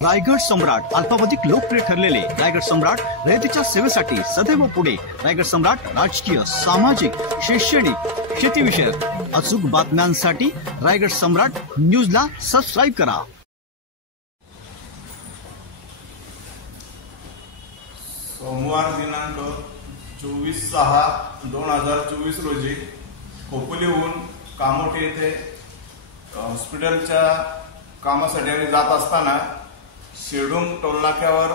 रायगड सम्राट अल्पावधीत लोकप्रिय ठरलेले रायगड सम्राट रयतेच्या सेवेसाठी सदैव पुढे। रायगड सम्राट राजकीय, सामाजिक, शैक्षणिक, शेतीविषयक अचूक बातम्यांसाठी रायगड सम्राट न्यूजला सबस्क्राइब करा। सोमवार दिनांक 24/6/2024 रोजी खोपोलीहून कामोठे येथे हॉस्पिटलच्या कामासाठी आम्ही जात असताना शेडूम टोलनाक्यावर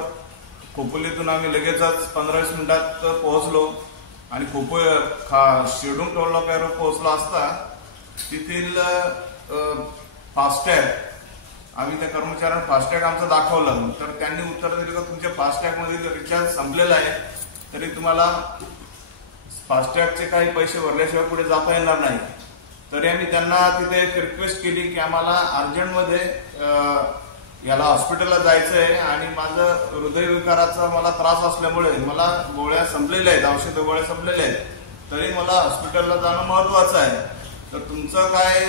खोपोलीतून आम्ही लगेचच 15-20 मिनिटात पोहोचलो आणि शेडूम टोलनाक्यावर पोहोचलो असता तिथील फास्टॅग आम्ही त्या कर्मचाऱ्यांना फास्टॅग आमचं दाखवलं तर त्यांनी उत्तर दिलं की तुमच्या फास्टॅग मधील रिचार्ज संपलेला आहे, तरी तुम्हाला फास्टॅगचे काही पैसे भरल्याशिवाय पुढे जाता येणार नाही। तरी आम्ही त्यांना तिथे एक रिक्वेस्ट केली की आम्हाला अर्जंटमध्ये याला हॉस्पिटलला जायचं आहे आणि माझं हृदयविकाराचा मला त्रास असल्यामुळे मला गोळ्या संपलेल्या आहेत, औषध गोळ्या संपलेल्या आहेत, तरी मला हॉस्पिटलला जाणं महत्वाचं आहे। तर तुमचं काय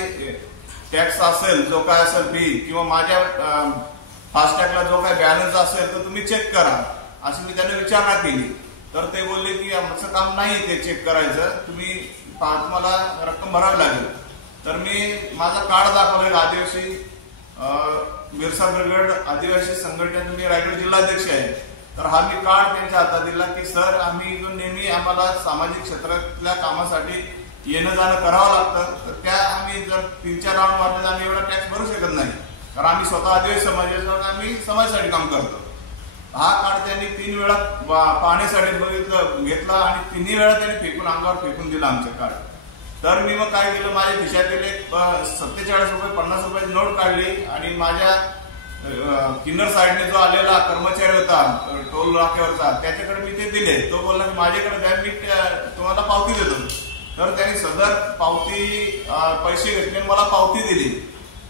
टॅक्स असेल, जो काय असेल फी किंवा माझ्या फास्टॅगला जो काय बॅलन्स असेल तर तुम्ही चेक करा, अशी मी त्यांना विचारणा केली। तर ते बोलले की आमचं काम नाही ते चेक करायचं, तुम्हाला रक्कम भरावी लागेल। तर मी माझा कार्ड दाखवलं, आदिवासी बिरसा ब्रिगेड आदिवासी संघटनेत मी रायगड जिल्हाध्यक्ष आहे। तर हा मी कार्ड त्यांच्या हातात दिला की सर आम्ही नेहमी आम्हाला सामाजिक क्षेत्रातल्या कामासाठी येणं जाणं करावं लागतं, तर त्या आम्ही जर 3-4 राऊंड मारले तर आम्ही एवढा टॅक्स भरू शकत नाही, कारण आम्ही स्वतः आदिवासी समाजाचा आम्ही समाजासाठी काम करतो। हा कार्ड त्यांनी 3 वेळा पाहण्यासाठी घेतला आणि 3 वेळा त्यांनी फेकून अंगावर फेकून दिला आमचं कार्ड। तर मी मग काय केलं, माझ्या खिशातील एक 47 रुपये 50 रुपयाची नोट काढली आणि माझ्या किन्नर साईडने जो आलेला कर्मचारी होता टोल नाक्यावरचा त्याच्याकडे मी ते दिले। तो बोलला की माझ्याकडे द्या, मी तुम्हाला पावती देतो। तर त्यांनी सदर पावती पैसे घेतले, मला पावती दिली।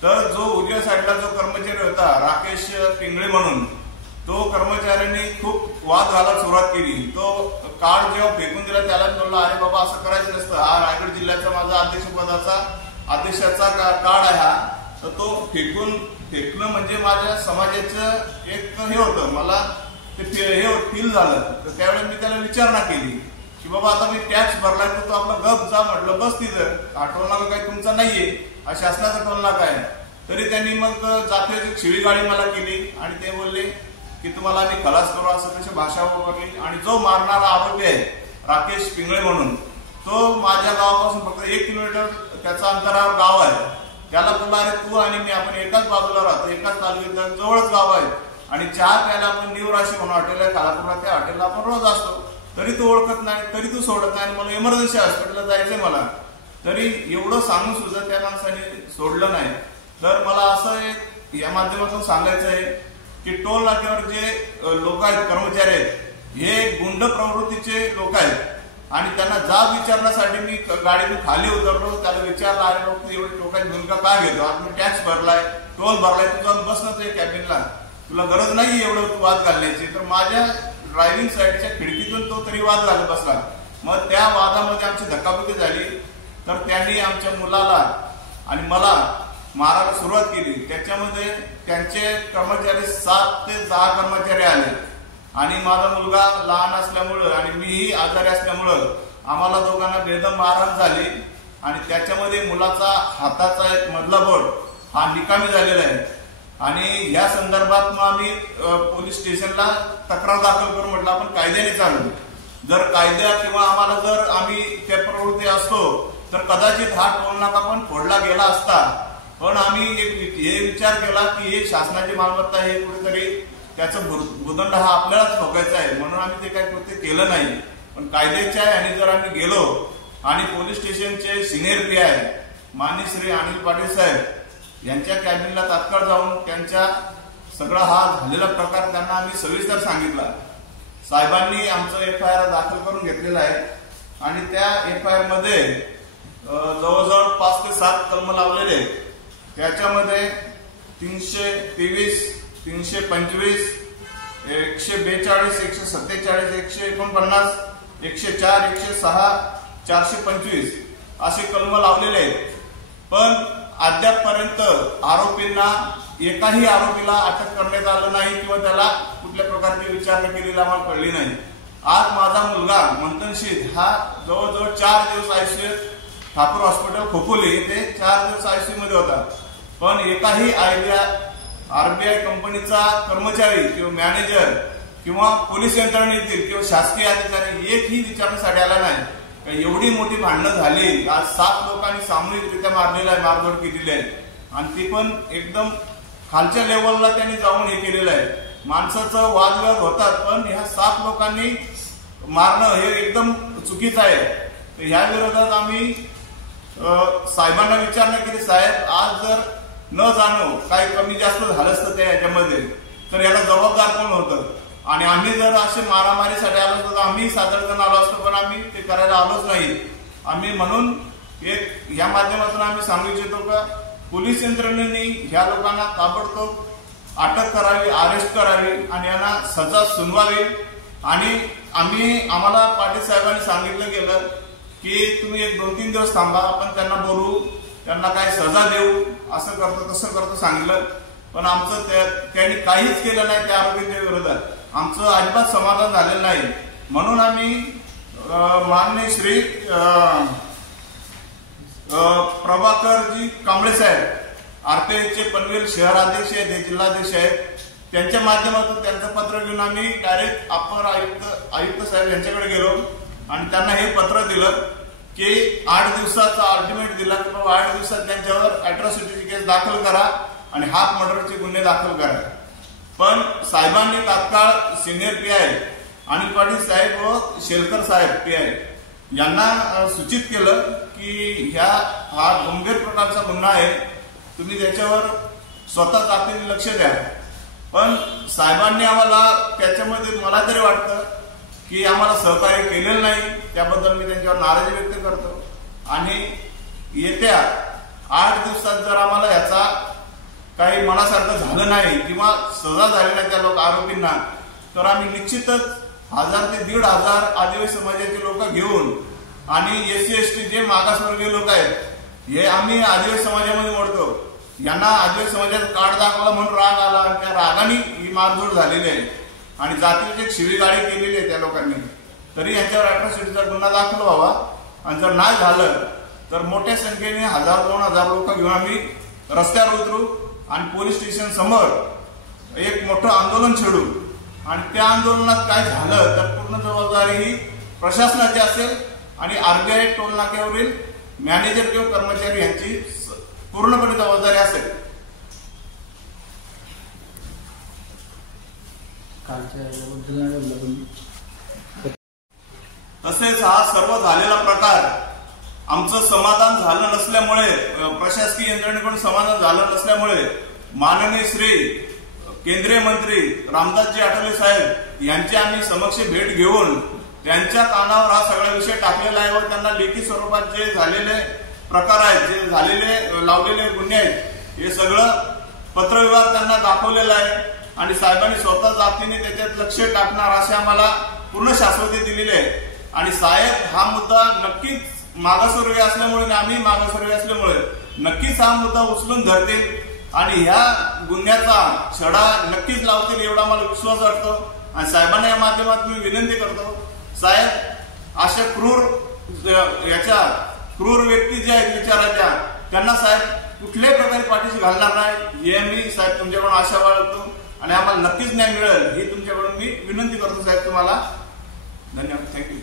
तर जो उजव्या साईडला जो कर्मचारी होता राकेश पिंगळे म्हणून, तो कर्मचाऱ्यांनी खूप वाद घालायला सुरुवात केली। तो कार्ड जेव्हा फेकून दिला त्याला बोलला अरे बाबा असं करायचं नसतं, हा रायगड जिल्ह्याचा माझा अध्यक्षाचा कार्ड आहे हा, तर तो फेकणं म्हणजे माझ्या समाजाचं एक हे होतं, मला ते हे फील झालं। तर त्यावेळेस मी त्याला विचारणा केली की बाबा आता मी टॅक्स भरलाय तर तो आपला गप जा, म्हटलं बस तिथं, हा टोल नाका काही तुमचा नाहीये, हा शासनाचा टोल नाका आहे। तरी त्यांनी मग जातीची शिवीगाळी मला केली आणि ते बोलले की तुम्हाला आम्ही खलास करू, असं तशी भाषा वापरली। आणि जो मारणारा आरोपी आहे राकेश पिंगळे म्हणून, तो माझ्या गावापासून फक्त 1 किलोमीटर त्याचा अंतरावर गाव आहे, त्याला बोलला अरे तू आणि मी आपण एकाच बाजूला राहतो, एकाच तालुक्यात जवळच गाव आहे आणि चहा प्यायला आपण निवराशी म्हणून हॉटेल आहे खालापूरला, त्या हॉटेलला आपण रोज असतो, तरी तू ओळखत नाही, तरी तू सोडत नाही, मला इमर्जन्सी हॉस्पिटलला जायचंय मला, तरी एवढं सांगून सुद्धा त्या माणसाने सोडलं नाही। तर मला असं या माध्यमातून सांगायचं आहे की टोल नाक्यावर जे लोक आहेत, कर्मचारी आहेत, हे गुंड प्रवृत्तीचे लोक आहेत आणि त्यांना जाब विचारण्यासाठी मी गाडीतून खाली उतरलो, त्याला विचारलं अरे लोक एवढी टोकाची भूमिका काय घेतो, आज मी टॅक्स भरलाय, टोल भरलाय, तू जाऊन बस नव्हते कॅबिनला, तुला गरज नाही एवढं तू वाद घालण्याची। तर माझ्या ड्रायव्हिंग साईडच्या खिडकीतून तो तरी वाद घालत बसला। मग त्या वादामध्ये आमची धक्काबुक्की झाली, तर त्यांनी आमच्या मुलाला आणि मला मारायला सुरुवात केली। त्याच्यामध्ये त्यांचे कर्मचारी 7 ते 10 कर्मचारी आले आणि माझा मुलगा लहान असल्यामुळं आणि मीही आजारी असल्यामुळं आम्हाला दोघांना बेदम मारहाण झाली आणि त्याच्यामध्ये मुलाचा हाताचा एक मधला बोट हा निकामी झालेला आहे आणि या संदर्भात मग आम्ही पोलीस स्टेशनला तक्रार दाखल करून म्हटलं आपण कायद्याने चालू, जर कायदा किंवा आम्हाला जर आम्ही त्या प्रवृत्ती असतो तर कदाचित हा टोल नाका पण फोडला गेला असता, पण आम्ही हे विचार केला की हे शासनाची मालमत्ता, हे कुठेतरी त्याचं भूदंड हा आपल्यालाच भोगायचा आहे, म्हणून आम्ही ते काही कृत्य केलं नाही। पण कायद्याच्या आणि जर आम्ही गेलो आणि पोलीस स्टेशनचे सिनियर PI माननीय श्री अनिल पाटील साहेब यांच्या कॅबिनला तात्काळ जाऊन त्यांच्या सगळा हा झालेला प्रकार त्यांना आम्ही सविस्तर सांगितला। साहेबांनी आमचं FIR दाखल करून घेतलेला आहे आणि त्या FIR मध्ये जवळजवळ 5 ते 7 कलम लावलेले आहेत। त्याच्यामध्ये 323, 325, 142, 147, 149, 104, 106, 425 असे कलम लावलेले आहेत। पण अद्यापपर्यंत आरोपींना एकाही आरोपीला अटक करण्यात आलं नाही किंवा त्याला कुठल्या प्रकारची विचारणा केलेली आम्हाला कळली नाही। आज माझा मुलगा मंथन शेठ हा जवळजवळ 4 दिवस आयसीयू ठाकूर हॉस्पिटल खोपोली येथे 4 दिवस आयसीयू मध्ये होता, पण एकाही आरबीआय कंपनीचा कर्मचारी किंवा मॅनेजर किंवा पोलीस यंत्रणेतील किंवा शासकीय अधिकारी एकही विचारण्यासाठी आला नाही। एवढी मोठी भांडणं झाली, आज 7 लोकांनी सामूहिकरित्या मारलेला आहे, मारहाण केलेली आहे आणि ती पण एकदम खालच्या लेवलला त्यांनी जाऊन हे केलेलं आहे। माणसाचं वादविवाद होतात, पण ह्या 7 लोकांनी मारणं हे एकदम चुकीचं आहे। तर ह्या विरोधात आम्ही साहेबांना विचारणा केली, साहेब आज जर न जाणो काही कमी जास्त झालं असतं त्या ह्याच्यामध्ये तर याला जबाबदार कोण होतं, आणि आम्ही जर असे मारामारीसाठी आलो असतो तर आम्ही साधारण आलो असतो, पण आम्ही ते करायला आलोच नाही। आम्ही म्हणून एक या माध्यमातून आम्ही सांगू इच्छितो का पोलीस यंत्रणेने ह्या लोकांना ताबडतोब अटक करावी, अरेस्ट करावी आणि यांना सजा सुनवावी। आणि आम्हाला पाटील साहेबांनी सांगितलं गेलं की तुम्ही 1-2-3 दिवस थांबा, आपण त्यांना बोलू, त्यांना काय सजा देऊ, असं करतो तसं करतो सांगितलं, पण आमचं त्यांनी काहीच केलं नाही त्या आरोपींच्या विरोधात। आमचं अजिबात समाधान झालेलं नाही, म्हणून आम्ही माननीय श्री प्रभाकरजी कांबळे साहेब आरपीआयचे पनवेल शहराध्यक्ष आहेत, जिल्हाध्यक्ष आहेत, त्यांच्या माध्यमातून त्यांचं पत्र घेऊन आम्ही डायरेक्ट अपर आयुक्त साहेब यांच्याकडे गेलो आणि त्यांना हे पत्र दिलं की 8 दिवसाचा अल्टिमेट दिला की बाबा 8 दिवसात त्यांच्यावर अॅट्रॉसिटीची केस दाखल करा आणि हाफ मर्डरचे गुन्हे दाखल करा। पण साहेबांनी तात्काळ सिनियर पीआय अनिल पाटील साहेब व शेलकर साहेब पीआय यांना सूचित केलं की हा गंभीर प्रकारचा गुन्हा आहे, तुम्ही त्याच्यावर स्वतः तातडीने लक्ष द्या। पण साहेबांनी आम्हाला त्याच्यामध्ये मला तरी वाटतं की आम्हाला सहकार्य केलेलं नाही, त्याबद्दल मी त्यांच्यावर नाराजी व्यक्त करतो। आणि येत्या 8 दिवसात जर आम्हाला याचा काही मनासारखं झालं नाही किंवा सजा झाली नाही त्या आरोपींना, तर आम्ही निश्चितच 1000 ते 1,500 आदिवासी समाजाचे लोक घेऊन आणि SC ST जे मागासवर्गीय लोक आहेत हे आम्ही आदिवासी समाजामध्ये मोडतो। यांना आदिवासी समाजाचं कार्ड दाखवला म्हणून राग आला आणि त्या रागाने ही मारझोड झालेली आहे आणि जातीची शिवीगाळी केलेली आहे त्या लोकांनी, तरी यांच्यावर अॅट्रॉसिटीचा गुन्हा दाखल व्हावा। आणि जर नाही झालं तर मोठ्या संख्येने 1000-2000 लोक घेऊन आम्ही रस्त्यावर उतरू आणि पोलीस स्टेशन समोर एक मोठं आंदोलन छेडू आणि त्या आंदोलनात काय झालं तर पूर्ण जबाबदारी ही प्रशासनाची असेल आणि आरबीआय टोल नाक्यावरील मॅनेजर किंवा कर्मचारी यांची पूर्णपणे जबाबदारी असेल। तसेच हा सर्व झालेला प्रकार आमचं समाधान झालं नसल्यामुळे, प्रशासकीय यंत्रणेकडून समाधान झालं नसल्यामुळे माननीय श्री केंद्रीय मंत्री रामदासजी आठवले साहेब यांची आम्ही समक्ष भेट घेऊन त्यांच्या कानावर हा सगळा विषय टाकलेला आहे व त्यांना लेखी स्वरूपात जे झालेले प्रकार आहेत, जे झालेले लावलेले गुन्हे आहेत, हे सगळं पत्रव्यवहार त्यांना दाखवलेला आहे आणि साहेबांनी स्वतः जातीने त्याच्यात लक्ष टाकणार असे आम्हाला पूर्ण शाश्वती दिलेली आहे। आणि साहेब हा मुद्दा नक्कीच मागासवर्गीय असल्यामुळे आणि आम्ही मागासवर्गीय असल्यामुळे नक्कीच हा मुद्दा उचलून धरतील आणि ह्या गुन्ह्याचा छडा नक्कीच लावतील एवढा मला विश्वास वाटतो। आणि साहेबांना या माध्यमातून मी विनंती करतो, साहेब अशा क्रूर व्यक्ती ज्या आहेत विचाराच्या त्यांना साहेब कुठल्याही प्रकारे पाठीशी घालणार नाही हे मी साहेब तुमच्याकडून आशा बाळगतो आणि आम्हाला नक्कीच न्याय मिळेल ही तुमच्याकडून मी विनंती करतो साहेब तुम्हाला। धन्यवाद, थँक्यू।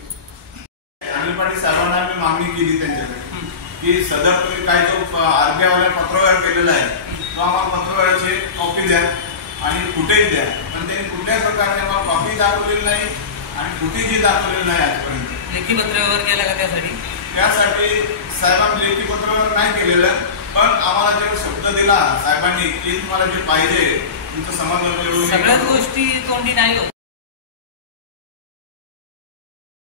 अनिल पाटील साहेबांना आम्ही मागणी केली त्यांच्याकडे की सदर तुम्ही काय जो आरबीआय वाला पत्रव्यवहार केलेला आहे तो आम्हाला पत्रव्यवहाराची कॉपी द्या आणि फुटेज द्या, पण त्यांनी कुठल्याही प्रकारे आम्हाला कॉपी दाखवलेली नाही आणि फुटेजही दाखवलेली नाही आजपर्यंत। लेखी पत्रव्यवहार केला का त्यासाठी साहेबांनी लेखी पत्रव्यवहार नाही केलेलं, पण आम्हाला जे शब्द दिला साहेबांनी की तुम्हाला जे पाहिजे तुमचं समाधान सगळ्याच गोष्टी तोंडी नाही होत।